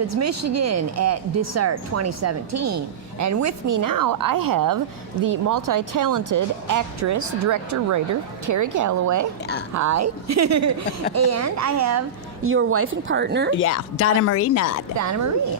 Rapids, Michigan at DisArt 2017. And with me now, I have the multi-talented actress, director, writer, Terry Halloway. Hi. And I have your wife and partner. Yeah, Donna Marie Nudd. Donna Marie.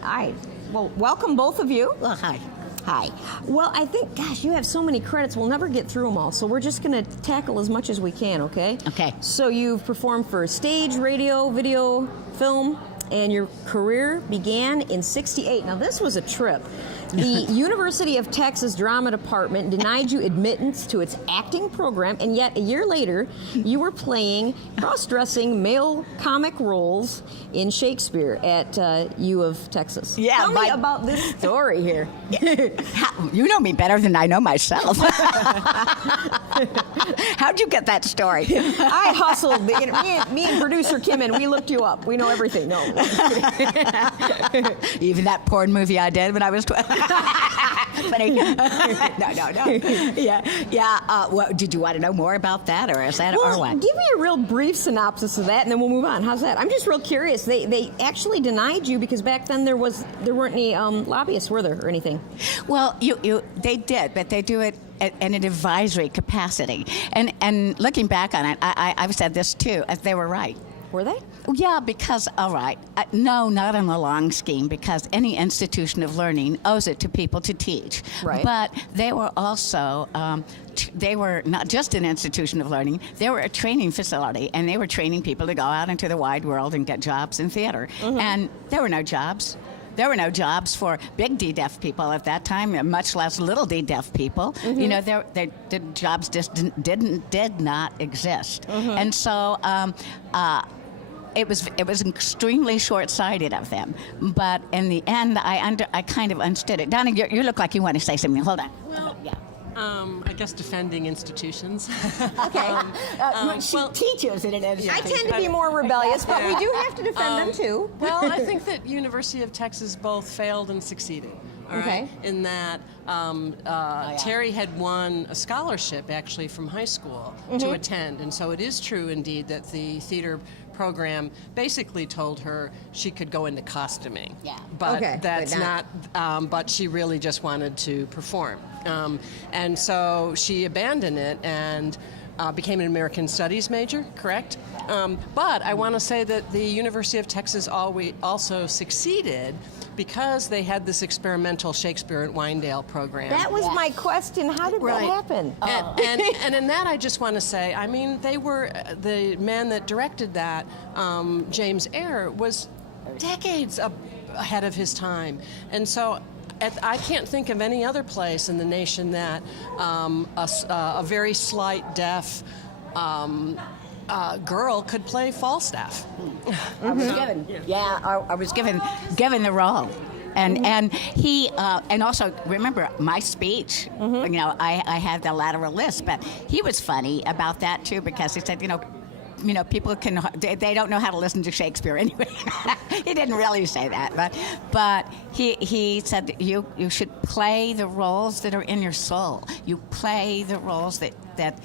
Well, welcome both of you. Well, hi. Hi. Well, I think, gosh, you have so many credits, we'll never get through them all, so we're just going to tackle as much as we can, okay? Okay. So you've performed for stage, radio, video, film, and your career began in '68. Now, this was a trip. The University of Texas Drama Department denied you admittance to its acting program, and yet a year later, you were playing cross-dressing male comic roles in Shakespeare at U of Texas. Yeah, Tell me about this story here. You know me better than I know myself. How'd you get that story? I hustled. Me and producer Kim, and we looked you up. We know everything. No. Even that porn movie I did when I was 12. Funny. No. Yeah. Well, did you want to know more about that, or is that, or what? Give me a real brief synopsis of that, and then we'll move on. How's that? I'm just real curious. They actually denied you because back then there weren't any lobbyists, were there, or anything? Well, they did, but they do it in an advisory capacity. And looking back on it, I've said this too. They were right. Were they? Yeah, because, all right, no, not in the long scheme, because any institution of learning owes it to people to teach. Right. But they were also, they were not just an institution of learning, they were a training facility, and they were training people to go out into the wide world and get jobs in theater. Mm-hmm. And there were no jobs. There were no jobs for big D-deaf people at that time, much less little D-deaf people. Mm-hmm. You know, the jobs just did not exist. Mm-hmm. And so it was extremely short-sighted of them. But in the end, I kind of understood it. Donna, you look like you want to say something. Hold on. Well, yeah. I guess defending institutions. Okay. She teaches in an institution. I tend to be more rebellious, but we do have to defend them too. Well, I think that University of Texas both failed and succeeded. All right? In that Terry had won a scholarship actually from high school to attend, and so it is true indeed that the theater program basically told her she could go into costuming. Yeah. But that's not. But she really just wanted to perform, and so she abandoned it and became an American Studies major. Correct. But I want to say that the University of Texas also succeeded because they had this experimental Shakespeare at Wyandotte program. That was my question. How did that happen? And in that, I just want to say, I mean, they were the man that directed that, James Eyre, was decades ahead of his time, and so. I can't think of any other place in the nation that a very slight deaf girl could play Falstaff. I was given, I was given the role. And he and also remember my speech. You know, I had the lateral lisp, but he was funny about that too because he said, you know, people they don't know how to listen to Shakespeare anyway. He didn't really say that, but he said you should play the roles that are in your soul. You play the roles that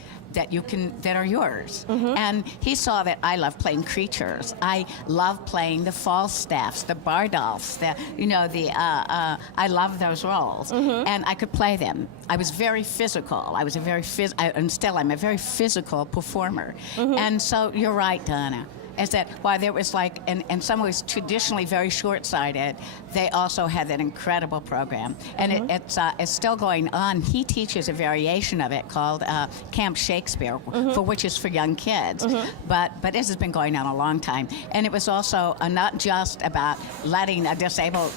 are yours. And he saw that I love playing creatures. I love playing the Falstaffs, the Bardolphs, I love those roles. And I could play them. I was very physical. I'm a very physical performer. And so you're right, Donna. Is that why there was like, in some ways traditionally very short-sighted, they also had that incredible program. And it's still going on. He teaches a variation of it called Camp Shakespeare, for which is for young kids. But this has been going on a long time. And it was also not just about letting a disabled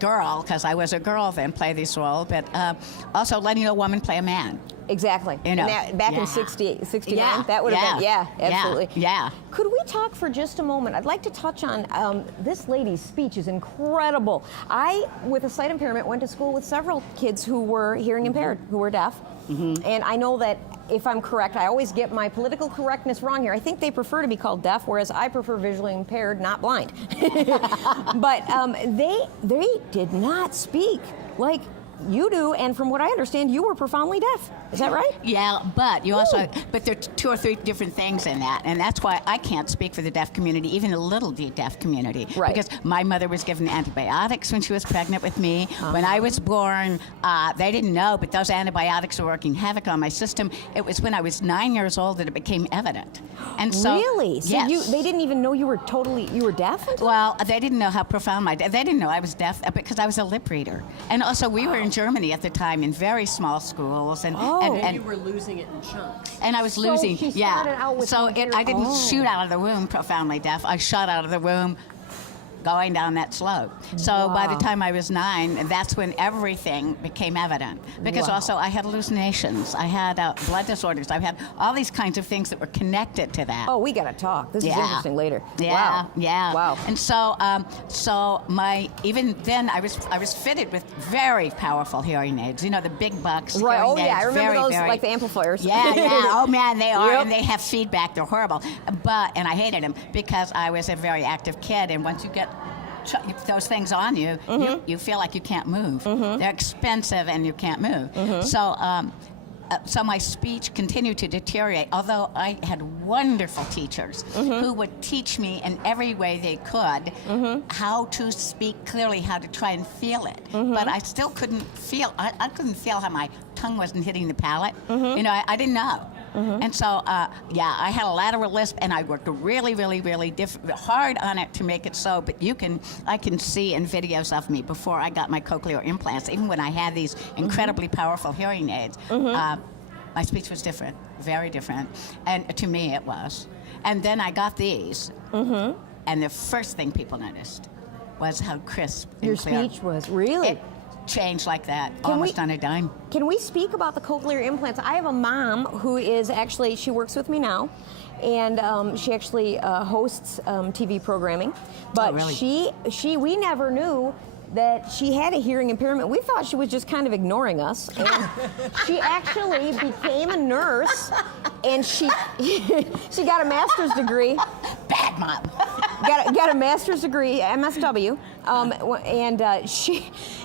girl, because I was a girl then, play this role, but also letting a woman play a man. Exactly. You know, back in 69, that would have been, absolutely. Yeah. Could we talk for just a moment? I'd like to touch on this lady's speech is incredible. I, with a sight impairment, went to school with several kids who were hearing impaired, who were deaf. And I know that, if I'm correct, I always get my political correctness wrong here. I think they prefer to be called deaf, whereas I prefer visually impaired, not blind. But they did not speak like you do, and from what I understand, you were profoundly deaf. Is that right? Yeah, but you also, but there are 2 or 3 different things in that, and that's why I can't speak for the deaf community, even the little d deaf community. Right. Because my mother was given antibiotics when she was pregnant with me. When I was born, they didn't know, but those antibiotics were working havoc on my system. It was when I was 9 years old that it became evident. And so, Really? So yes. they didn't even know you were deaf until? Well, they didn't know how profound they didn't know I was deaf because I was a lip reader. And also, we were in Germany at the time in very small schools, and You were losing it in chunks. and I was losing. she started out with So I didn't Oh. shoot out of the womb profoundly deaf. I shot out of the womb going down that slope. So by the Wow. time I was 9, that's when everything became evident. Because Wow. also I had hallucinations, I had blood disorders, I had all these kinds of things that were connected to that. Oh, we got to talk. This is Yeah. interesting later. Yeah, Wow. yeah. Wow. And so, even then, I was fitted with very powerful hearing aids. You know, the big bucks. Right. hearing Oh, yeah. aids, I remember very, those, very, like the amplifiers. Yeah, yeah. Oh man, they are, Yep. and they have feedback. They're horrible. And I hated them because I was a very active kid, and once you get those things on you, you feel like you can't move. They're expensive, and you can't move. So my speech continued to deteriorate, although I had wonderful teachers who would teach me in every way they could how to speak clearly, how to try and feel it. But I still couldn't feel. I couldn't feel how my tongue wasn't hitting the palate. You know, I didn't know. And so, I had a lateral lisp, and I worked really, really, really hard on it to make it so. But I can see in videos of me before I got my cochlear implants, even when I had these incredibly powerful hearing aids, my speech was different, very different. And to me, it was. And then I got these, and the first thing people noticed was how crisp Your and clear. speech was really. It changed like that, Can almost we- on a dime. Can we speak about the cochlear implants? I have a mom who is actually, she works with me now, and she actually hosts TV programming. But Oh, really? we never knew that she had a hearing impairment. We thought she was just kind of ignoring us. And she actually became a nurse, and she got a master's degree. Bad mom. got a master's degree, MSW, and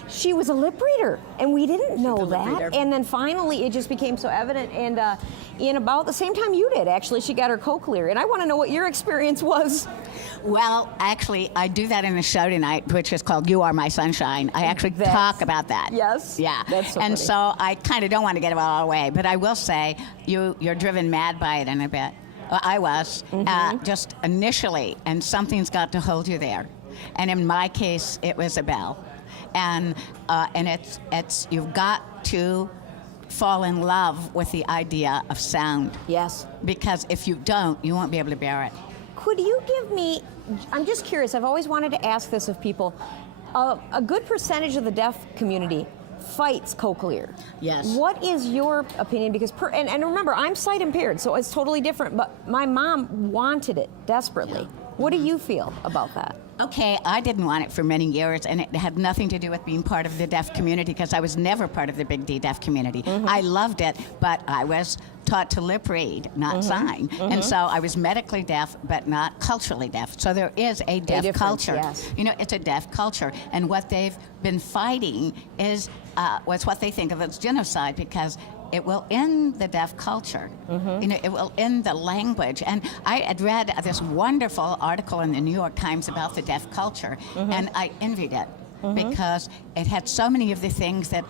she was a lip reader, and we didn't know that. And then finally, it just became so evident. And in about the same time you did, actually, she got her cochlear. And I want to know what your experience was. Well, actually, I do that in a show tonight, which is called "You Are My Sunshine." I actually talk about that. Yes. Yeah. That's so and funny. so I kind of don't want to get it all away, but I will say you're driven mad by it in a bit. I was just initially, and something's got to hold you there. And in my case, it was a bell, and it's you've got to fall in love with the idea of sound. Yes. Because if you don't, you won't be able to bear it. Could you give me, I'm just curious, I've always wanted to ask this of people, a good percentage of the deaf community fights cochlear. Yes. What is your opinion? Because, and remember, I'm sight impaired, so it's totally different, but my mom wanted it desperately. What do you feel about that? Okay, I didn't want it for many years, and it had nothing to do with being part of the deaf community because I was never part of the big D deaf community. I loved it, but I was taught to lip read, not sign. And so I was medically deaf, but not culturally deaf. So there is a deaf difference, culture. yes. You know, it's a deaf culture. And what they've been fighting is what's what they think of as genocide because it will end the deaf culture. You know, it will end the language. And I had read this wonderful article in the New York Times about the deaf culture, and I envied it because it had so many of the things that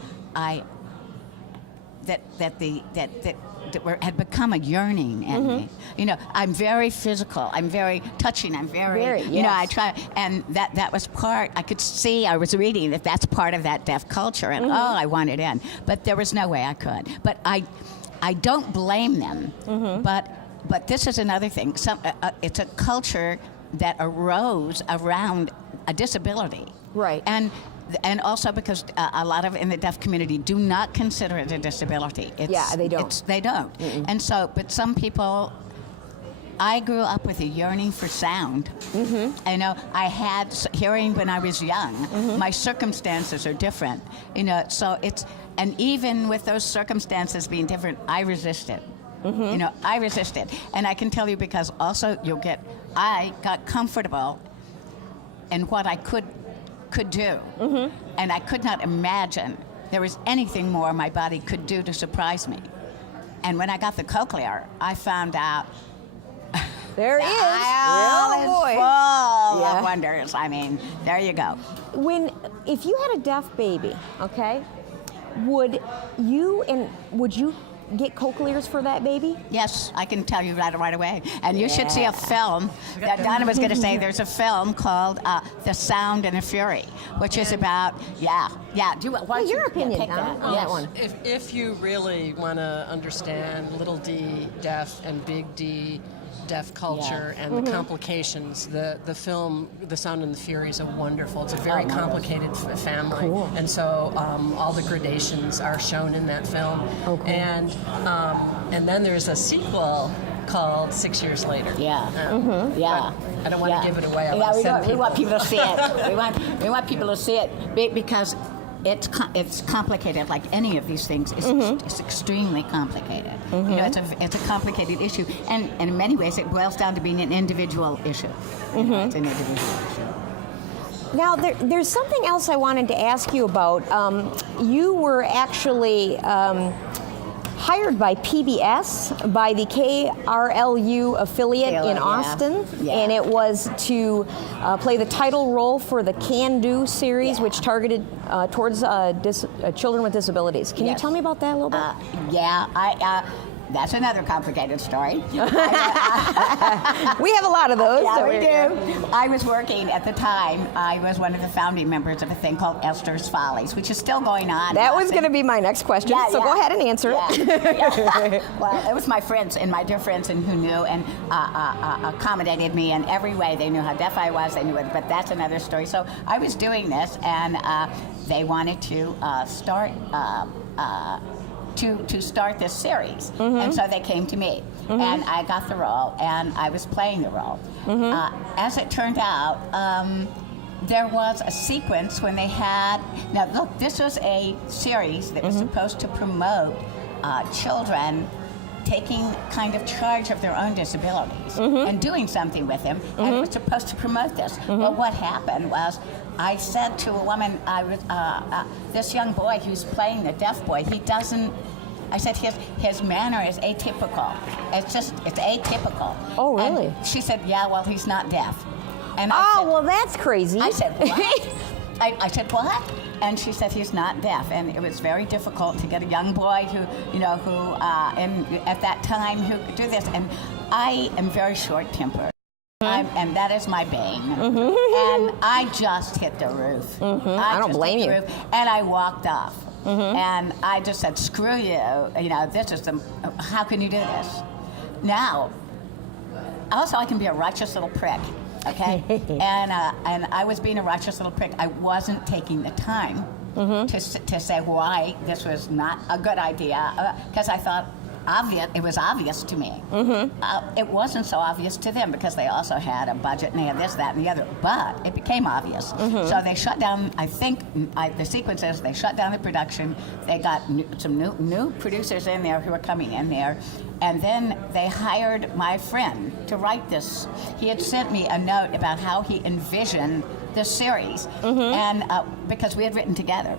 had become a yearning in me. You know, I'm very physical. I'm very touching. I'm very you know, I try, and that was part. I could see. I was reading that that's part of that deaf culture, and I wanted in, but there was no way I could. But I don't blame them. But this is another thing. It's a culture that arose around a disability, Right. And also because a lot of in the deaf community do not consider it a disability. They don't. They don't. And so, but some people. I grew up with a yearning for sound. I know I had hearing when I was young. My circumstances are different. You know, so and even with those circumstances being different, I resisted. You know, I resisted, and I can tell you because also I got comfortable in what I could do, and I could not imagine there was anything more my body could do to surprise me. And when I got the cochlear, I found out There he is. oh boy. full Yeah. of wonders. I mean, there you go. If you had a deaf baby, okay, would you get cochlears for that baby? Yes, I can tell you right away. And you should see a film that Donna was going to say. There's a film called The Sound and the Fury, which is about, yeah. Do you, why don't your you opinion, take Donna, that? on that Yes. one. If you really want to understand little d deaf and big D deaf culture and the complications, the film The Sound and the Fury is wonderful. It's a very complicated family, Cool. and so all the gradations are shown in that film. Oh, cool. And then there's a sequel called 6 Years Later. Yeah. Yeah. I don't want to give it away. I Yeah, want to we want people to see it. we want people to see it because it's complicated. Like any of these things, it's extremely complicated. You know, it's a complicated issue, and in many ways, it boils down to being an individual issue. You know, it's an individual issue. Now, there's something else I wanted to ask you about. You were actually hired by PBS, by the KRLU affiliate in Yeah. Austin, Yeah. and it was to play the title role for the Can Do series, which targeted towards children with disabilities. Can you Yes. tell me about that a little bit? That's another complicated story. We have a lot of those. Yeah, so we do. I was working at the time. I was one of the founding members of a thing called Esther's Follies, which is still going on. That was going to be my next question, so go ahead and answer it. Yeah. Well, it was my friends and my dear friends and who knew and accommodated me in every way. They knew how deaf I was. They knew it, but that's another story. So I was doing this, and they wanted to start. To start this series, and so they came to me, and I got the role, and I was playing the role. As it turned out, there was a sequence when they had. Now, look, this was a series that was supposed to promote children taking kind of charge of their own disabilities and doing something with them, and it was supposed to promote this. Well, what happened was, I said to a woman, this young boy who's playing the deaf boy, he doesn't. I said his manner is atypical. It's atypical. Oh, really? And she said, yeah, well, he's not deaf. And Well, that's crazy. I said, what? I said, what? And she said he's not deaf, and it was very difficult to get a young boy who at that time who could do this. And I am very short-tempered. And that is my bane. And I just hit the roof. I don't blame you. And I walked off. And I just said, screw you. You know, how can you do this? Now, also I can be a righteous little prick. Okay? And I was being a righteous little prick. I wasn't taking the time to say why this was not a good idea, because I thought, it was obvious to me. It wasn't so obvious to them because they also had a budget and they had this, that, and the other. But it became obvious. So they shut down. I think the sequence is they shut down the production. They got some new producers in there who were coming in there, and then they hired my friend to write this. He had sent me a note about how he envisioned this series, and because we had written together,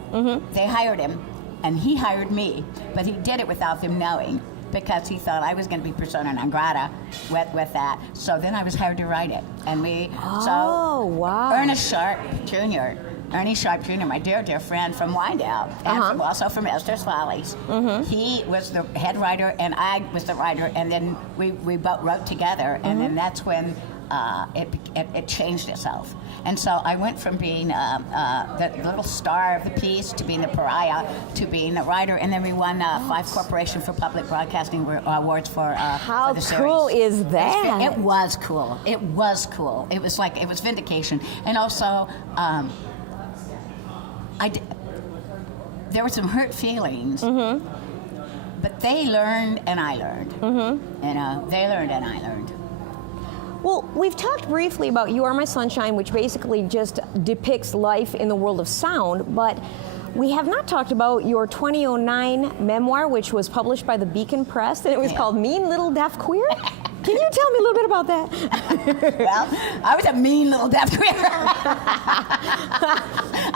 they hired him. And he hired me, but he did it without them knowing because he thought I was going to be persona non grata with that. So then I was hired to write it. And wow. Ernie Sharp Jr., my dear, dear friend from Wyandotte, and also from Esther's Follies. He was the head writer, and I was the writer, and then we both wrote together, and then that's when it changed itself. And so I went from being the little star of the piece to being the pariah to being the writer, and then we won 5 Corporation for Public Broadcasting Awards for the series. How cool is that? It was cool. It was cool. It was vindication. And also, there were some hurt feelings, but they learned and I learned. You know, they learned and I learned. Well, we've talked briefly about You Are My Sunshine, which basically just depicts life in the world of sound, but we have not talked about your 2009 memoir, which was published by the Beacon Press, and it was called Mean Little Deaf Queer. Can you tell me a little bit about that? Well, I was a mean little deaf queer.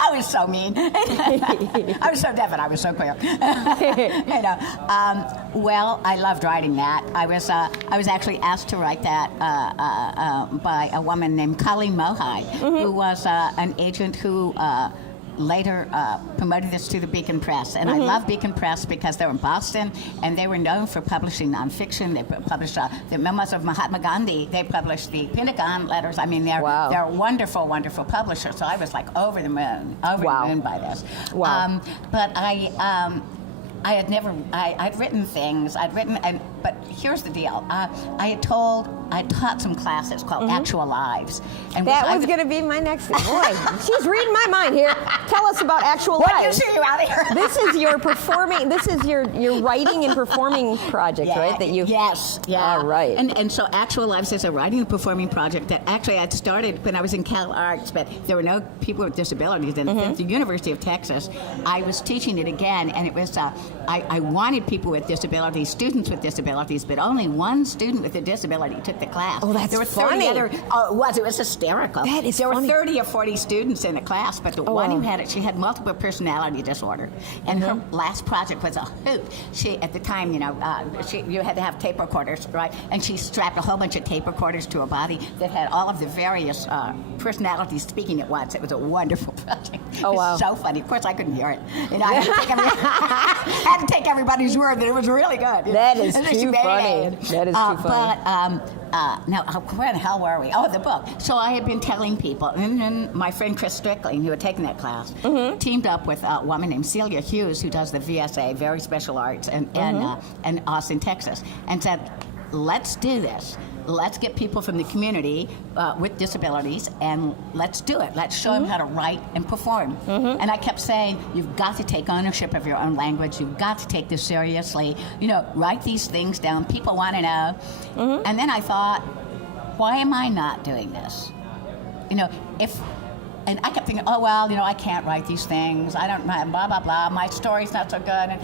I was so mean. I was so deaf and I was so queer. Well, I loved writing that. I was actually asked to write that by a woman named Colleen Mohai, who was an agent who later promoted this to the Beacon Press. And I love Beacon Press because they're in Boston, and they were known for publishing nonfiction. They published the memoirs of Mahatma Gandhi. They published the Pentagon letters. I mean, they're wonderful, wonderful publishers. So I was like over the moon by this. Wow. But I'd written things. But here's the deal. I taught some classes called Actual Lives. And That was going to be my next thing. Boy, she's reading my mind here. Tell us about Actual What Lives. do you see you out here? This is your performing. This is your writing and performing project, right? That you. Yes. Yeah. All right. And so Actual Lives is a writing and performing project that actually I'd started when I was in Cal Arts, but there were no people with disabilities. And at the University of Texas, I was teaching it again, and it was I wanted people with disabilities, students with disabilities, but only one student with a disability took the class. Oh, that's there were 30 funny. It was hysterical. That is There funny. were 30 or 40 students in the class, but the one who had it, she had multiple personality disorder, and her last project was a hoot. She, at the time, you had to have tape recorders, right? And she strapped a whole bunch of tape recorders to her body that had all of the various personalities speaking at once. It was a wonderful project. Oh, wow. It was so funny. Of course, I couldn't hear it. I had to take everybody's word that it was really good. That is And then too she made funny. it. That is too funny. Now, where the hell were we? Oh, the book. So I had been telling people, and then my friend Chris Strickling, who had taken that class, teamed up with a woman named Celia Hughes, who does the VSA, Very Special Arts, in Austin, Texas, and said, let's do this. Let's get people from the community with disabilities, and let's do it. Let's show them how to write and perform. And I kept saying, you've got to take ownership of your own language. You've got to take this seriously. Write these things down. People want to know. And then I thought, why am I not doing this? And I kept thinking, oh, well, I can't write these things. I don't, blah, blah, blah. My story's not so good. And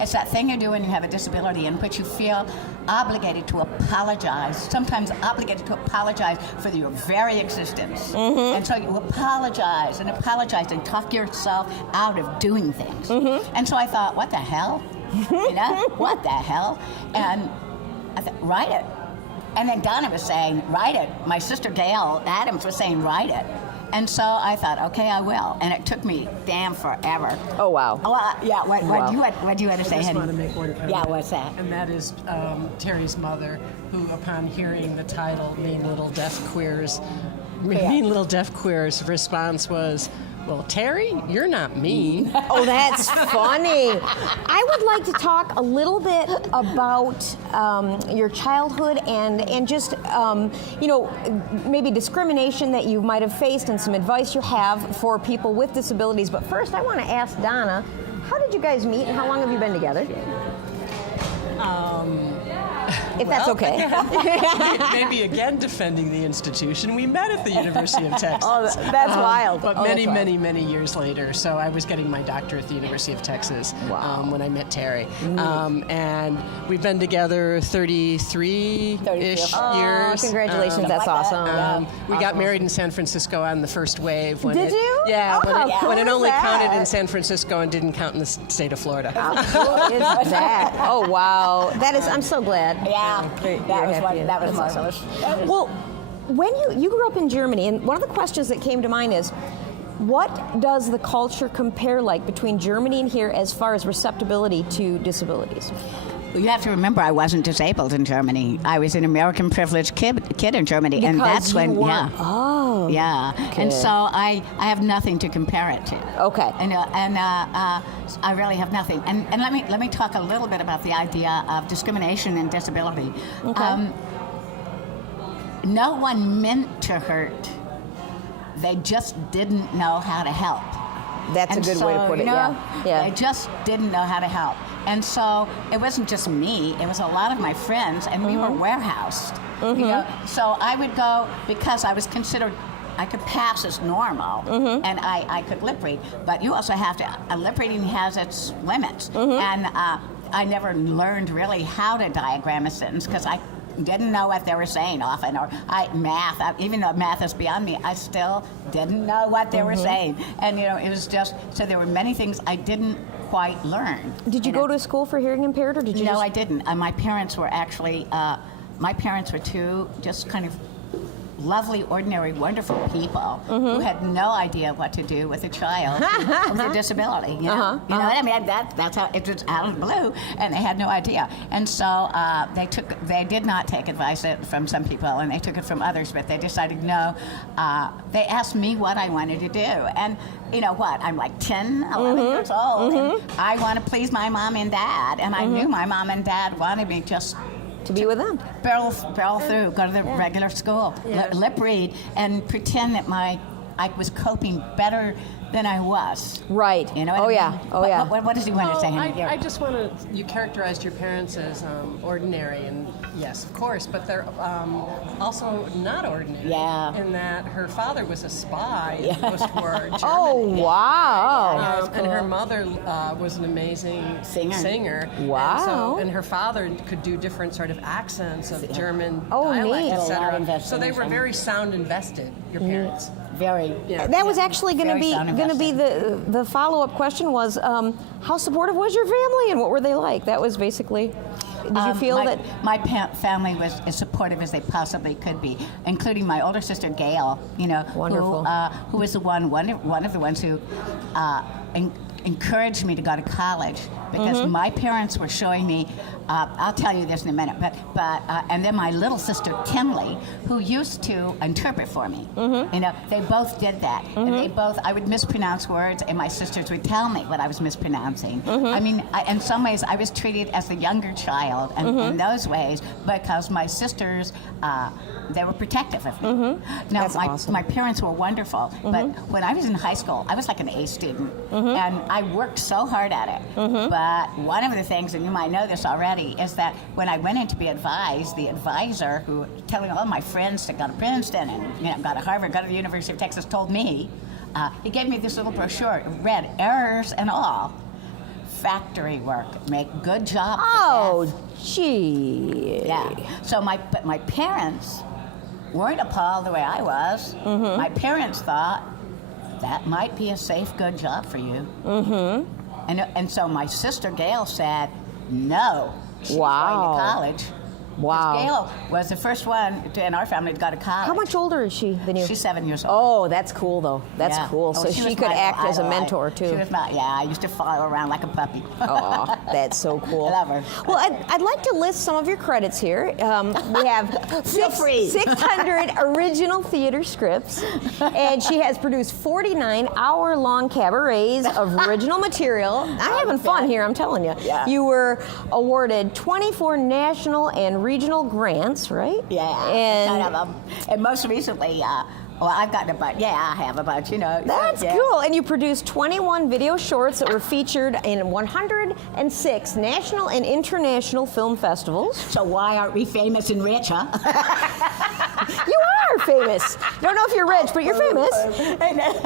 it's that thing you do when you have a disability in which you feel obligated to apologize, sometimes obligated to apologize for your very existence. And so you apologize and talk yourself out of doing things. And so I thought, what the hell? What the hell? And I thought, write it. And then Donna was saying, write it. My sister Gail Adams was saying, write it. And so I thought, okay, I will. And it took me damn forever. Oh, wow. Yeah, what do you want to say, I just honey? want to make one comment. Yeah, what's that? And that is Terry's mother, who, upon hearing the title, Mean Little Deaf Queers' response was, well, Terry, you're not mean. Oh, that's funny. I would like to talk a little bit about your childhood and just, maybe discrimination that you might have faced and some advice you have for people with disabilities. But first, I want to ask Donna, how did you guys meet and how long have you been together? If that's okay. Maybe again defending the institution. We met at the University of Texas. Oh, that's wild. But Oh, many, that's many, many years later. So I was getting my doctorate at the University of Texas when I met Terry. And we've been together 33-ish years. Congratulations, that's awesome. We got married in San Francisco on the first wave. When Did you? Yeah, Oh, when it only that? counted in San Francisco and didn't count in the state of Florida. How cool is that? Oh, wow. That is, I'm so glad. Yeah, You're happy. that was That's marvelous. Well, when you grew up in Germany, and one of the questions that came to mind is, what does the culture compare like between Germany and here as far as receptibility to disabilities? You have to remember, I wasn't disabled in Germany. I was an American privileged kid in Germany, and Because that's you when, weren't- yeah. Oh. Yeah, Okay. and so I have nothing to compare it to. Okay. And I really have nothing. And let me talk a little bit about the idea of discrimination and disability. Okay. No one meant to hurt. They just didn't know how to help. That's And a good so, way to put it, They just didn't know how to help. And so it wasn't just me, it was a lot of my friends, and we were warehoused. So I would go, because I was considered, I could pass as normal, and I could lip read, but you also have to, lip reading has its limits. And I never learned really how to diagram a sentence, because didn't know what they were saying often, or even though math is beyond me, I still didn't know what they were saying. And it was just, so there were many things I didn't quite learn. Did you go to school for hearing impaired, or did you? No, I didn't. My parents were actually, two just kind of lovely, ordinary, wonderful people who had no idea what to do with a child with a disability. You know what I mean? That's how it was out of the blue, and they had no idea. And so they did not take advice from some people, and they took it from others. But they decided no. They asked me what I wanted to do, and you know what? I'm like 10, 11 years old, and I want to please my mom and dad, and I knew my mom and dad wanted me just to be with them. Barrel through, go to the regular school, lip read, and pretend that I was coping better than I was. Right. You know what I mean? Oh, yeah. What does he want to say? I just want to, you characterized your parents as ordinary, and yes, of course, but they're also not ordinary. Yeah. In that her father was a spy in post-war Germany. Oh, wow. And her mother was an amazing singer. Wow. And her father could do different sort of accents of German Oh, dialect, neat. etc. So they were very sound invested, your parents. Very. Yeah. That was actually going to be invested. the follow-up question was, how supportive was your family, and what were they like? That was basically. Did you feel that my family was as supportive as they possibly could be, including my older sister Gail? Wonderful. Who was one of the ones who encouraged me to go to college, because my parents were showing me. I'll tell you this in a minute, but and then my little sister Kinley, who used to interpret for me. They both did that, and I would mispronounce words, and my sisters would tell me what I was mispronouncing. I mean, in some ways, I was treated as the younger child, and in those ways, because my sisters, they were protective of me. Now, That's awesome. my parents were wonderful, but when I was in high school, I was like an A student, and I worked so hard at it. But one of the things, and you might know this already, is that when I went in to be advised, the advisor who telling all my friends to go to Princeton and go to Harvard, go to the University of Texas, told me, he gave me this little brochure, read errors and all. Factory work, make good jobs. Oh, gee. Yeah. So my parents weren't appalled the way I was. My parents thought that might be a safe, good job for you. And so my sister Gail said, no. She's going to college. Wow. Gail was the first one in our family to go to college. How much older is she than you? She's 7 years old. Oh, that's cool, though. That's cool. So she could act as a mentor, too. She was I used to follow her around like a puppy. Oh, that's so cool. I love her. Well, I'd like to list some of your credits here. We have 600 original theater scripts, and she has produced 49 hour-long cabarets of original material. I'm having fun here, I'm telling you. Yeah. You were awarded 24 national and regional grants, right? Yeah, and most recently, I've gotten a bunch. Yeah, I have a bunch, That's cool. And you produced 21 video shorts that were featured in 106 national and international film festivals. So why aren't we famous and rich, huh? You are famous. Don't know if you're rich, but you're famous.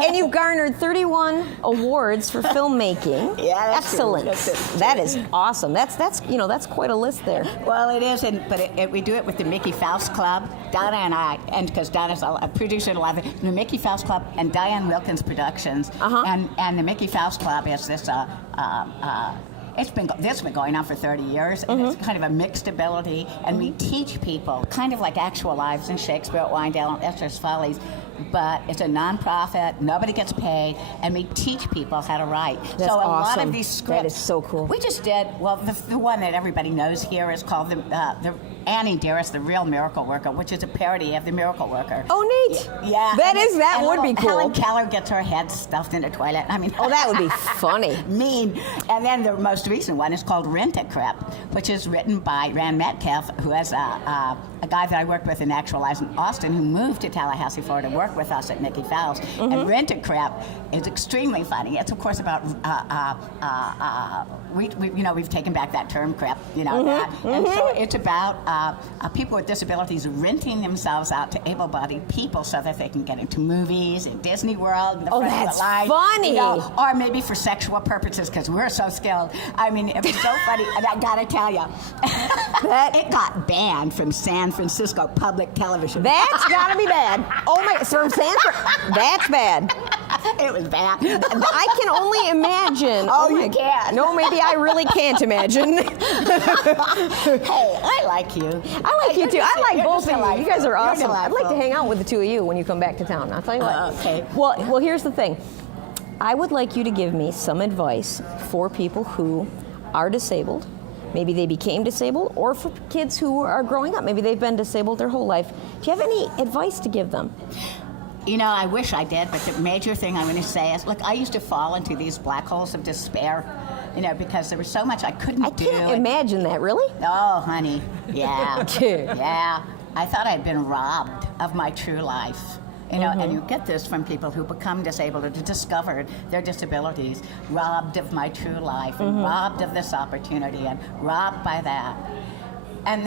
And you've garnered 31 awards for filmmaking. Yeah, that's excellent. True. That is awesome. That's quite a list there. Well, it is, but we do it with the Mickey Faust Club. Donna and I, and because Donna's a producer, the Mickey Faust Club and Diane Wilkins Productions, and the Mickey Faust Club is this. This has been going on for 30 years, and it's kind of a mixed ability, and we teach people, kind of like actual lives in Shakespeare, Wyandotte, and Esther's Follies, but it's a nonprofit, nobody gets paid, and we teach people how to write. That's so a awesome. lot of these scripts. That is so cool. We just did, the one that everybody knows here is called the Annie Dearest, the Real Miracle Worker, which is a parody of The Miracle Worker. Oh, neat. Yeah. That would be cool. Helen Keller gets her head stuffed in a toilet. I mean, oh, that would be funny. Mean. And then the most recent one is called Rent a Crep, which is written by Rand Metcalf, who has a guy that I worked with in Actualize in Austin who moved to Tallahassee, Florida, to work with us at Mickey Fowles, and Rent a Crap is extremely funny. It's of course about we've taken back that term crap, that, and so it's about people with disabilities renting themselves out to able-bodied people so that they can get into movies at Disney World. And the front of the that's line, funny. Or maybe for sexual purposes because we're so skilled. I mean, it was so funny, and I gotta tell you, it got banned from San Francisco public television. That's gotta be bad. Oh my, from Sanford. That's bad. It was bad. I can only imagine. Oh, you can't. No, maybe I really can't imagine. Hey, I like you. I like you too. I like both of you. You guys are awesome. I'd like to delightful. hang out with the two of you when you come back to town. I'll tell you what. Okay. Well, here's the thing. I would like you to give me some advice for people who are disabled. Maybe they became disabled, or for kids who are growing up. Maybe they've been disabled their whole life. Do you have any advice to give them? I wish I did, but the major thing I'm going to say is, look, I used to fall into these black holes of despair, because there was so much I couldn't do. I can't imagine that, really? Oh, honey, yeah. Yeah. I thought I'd been robbed of my true life. And you get this from people who become disabled or discovered their disabilities, robbed of my true life, and robbed of this opportunity, and robbed by that. And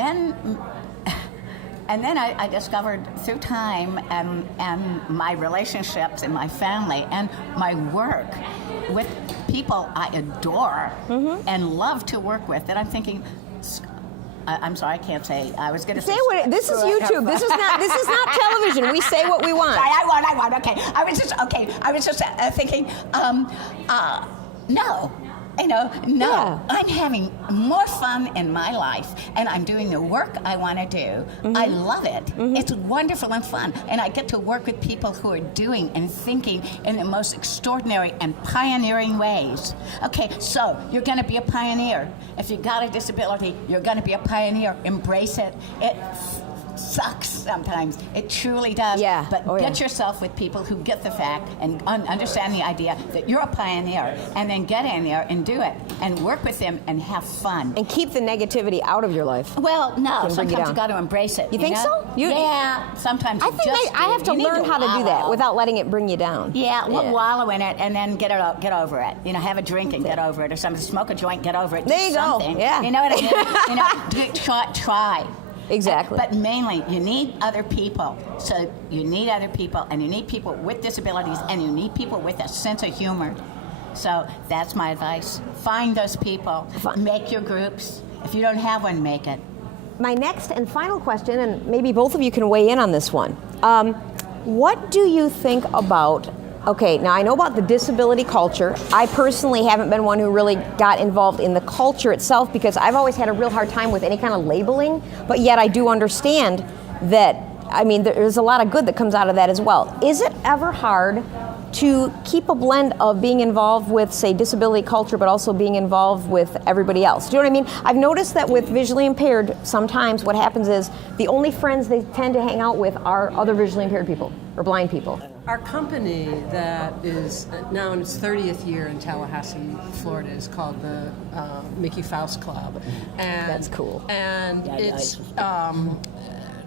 then I discovered through time and my relationships and my family and my work with people I adore and love to work with that I'm thinking, I'm sorry, I can't say. I was going to say. This is YouTube. This is not television. We say what we want. Sorry, I want. Okay, I was just thinking. No. No. Yeah. I'm having more fun in my life, and I'm doing the work I want to do. I love it. It's wonderful and fun, and I get to work with people who are doing and thinking in the most extraordinary and pioneering ways. Okay, so you're going to be a pioneer. If you got a disability, you're going to be a pioneer. Embrace it. It sucks sometimes. It truly does. Yeah. But Oh, get yeah. yourself with people who get the fact and understand the idea that you're a pioneer, and then get in there and do it and work with them and have fun. And keep the negativity out of your life. Well, no, Can bring you sometimes down. you got to embrace it. You think so? Yeah, sometimes I you think just I have to you need learn how to do that wallow. without letting it bring you down. Yeah, wallow in it and then get over it. Have a drink and get over it, or something. Smoke a joint, get over it. There Do you go. something. Yeah. You know what I mean? Try. Exactly. But mainly, you need other people. So you need other people, and you need people with disabilities, and you need people with a sense of humor. So that's my advice. Find those people. Make your groups. If you don't have one, make it. My next and final question, and maybe both of you can weigh in on this one. What do you think about, okay, now I know about the disability culture. I personally haven't been one who really got involved in the culture itself because I've always had a real hard time with any kind of labeling, but yet I do understand that, there's a lot of good that comes out of that as well. Is it ever hard to keep a blend of being involved with, say, disability culture, but also being involved with everybody else? Do you know what I mean? I've noticed that with visually impaired, sometimes what happens is the only friends they tend to hang out with are other visually impaired people or blind people. Our company that is now in its 30th year in Tallahassee, Florida, is called the Mickey Fowles Club. And, That's cool. And it's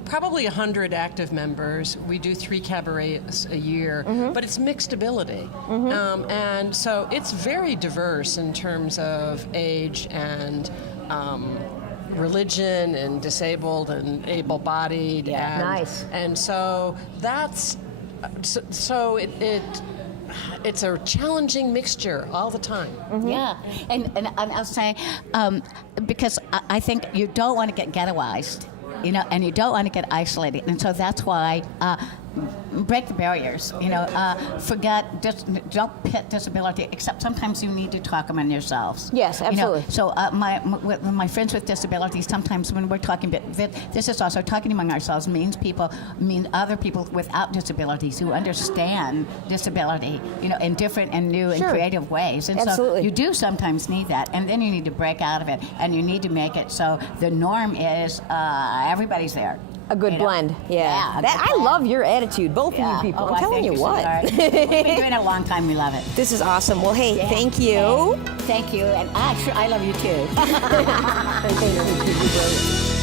probably 100 active members. We do 3 cabarets a year, but it's mixed ability. And so it's very diverse in terms of age and religion and disabled and able-bodied. Yeah, and, nice. And so that's, it's a challenging mixture all the time. Yeah, and I'll say, because I think you don't want to get ghettoized, and you don't want to get isolated, and so that's why break the barriers. Don't pit disability. Except sometimes you need to talk among yourselves. Yes, absolutely. So my friends with disabilities, sometimes when we're talking, this is also talking among ourselves means other people without disabilities who understand disability, in different and new and creative ways. And Absolutely. so you do sometimes need that, and then you need to break out of it, and you need to make it so the norm is everybody's there. A good blend, yeah. a good I blend. love your attitude, both of you people. I'm telling you what. We've been doing it a long time. We love it. This is awesome. Well, hey, thank you. Thank you, and I love you too. Thank you.